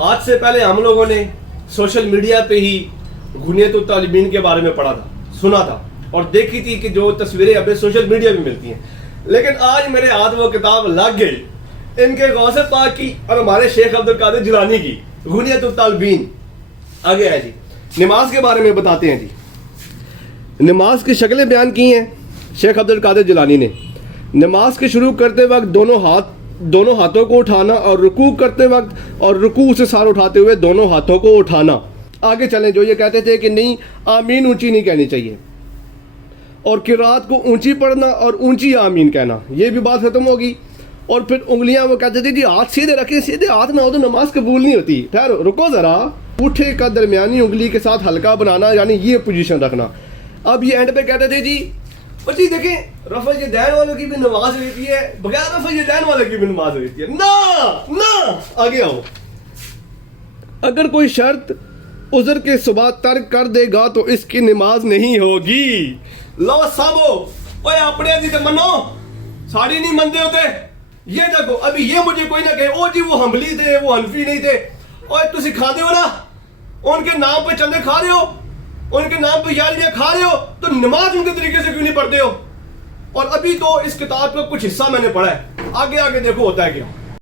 آج سے پہلے ہم لوگوں نے سوشل میڈیا پہ ہی غنیت الطالبین کے بارے میں پڑھا تھا, سنا تھا اور دیکھی تھی کہ جو تصویریں ابھی سوشل میڈیا پہ ملتی ہیں. لیکن آج میرے ہاتھ وہ کتاب لگ گئی, ان کے غوث پاک کی اور ہمارے شیخ عبد القادر جیلانی کی غنیت الطالبین. آگے ہے جی, نماز کے بارے میں بتاتے ہیں جی. نماز کی شکلیں بیان کی ہیں شیخ عبد القادر جیلانی نے. نماز کے شروع کرتے وقت دونوں ہاتھوں کو اٹھانا, اور رکوع کرتے وقت اور رکوع سے سار اٹھاتے ہوئے دونوں ہاتھوں کو اٹھانا. آگے چلیں, جو یہ کہتے تھے کہ نہیں آمین اونچی نہیں کہنی چاہیے, اور قرات کو اونچی پڑھنا اور اونچی آمین کہنا, یہ بھی بات ختم ہوگی. اور پھر انگلیاں وہ کہتے تھے جی ہاتھ سیدھے رکھیں, سیدھے ہاتھ نہ ہو تو نماز قبول نہیں ہوتی. ٹھہرو, رکو ذرا. اٹھے کا درمیانی انگلی کے ساتھ ہلکا بنانا, یعنی یہ پوزیشن رکھنا. اب یہ اینڈ پہ کہتے تھے جی جی دیکھیں رفع یدین والوں کی بھی نماز ہوتی ہے, بغیر رفع یدین والوں کی بھی نماز ہوتی ہے. نہ آگے آؤ. اگر کوئی شرط عذر کے صبح ترک کر دے گا تو اس کی نماز نہیں ہوگی. لو سامو اوے اپنے دی تے منو, ساڑی نہیں منتے ہوتے. یہ دیکھو ابھی یہ مجھے کوئی نہ کہے او جی وہ حنبلی تھے وہ حنفی نہیں تھے. اوے تسی کھا دے ہو نا, ان کے نام پہ چندے کھا رہے ہو, ان کے نام پہ یاریاں کھا رہے ہو, تو نماز ان کے طریقے سے کیوں نہیں پڑھتے ہو؟ اور ابھی تو اس کتاب کا کچھ حصہ میں نے پڑھا ہے, آگے دیکھو ہوتا ہے کیا.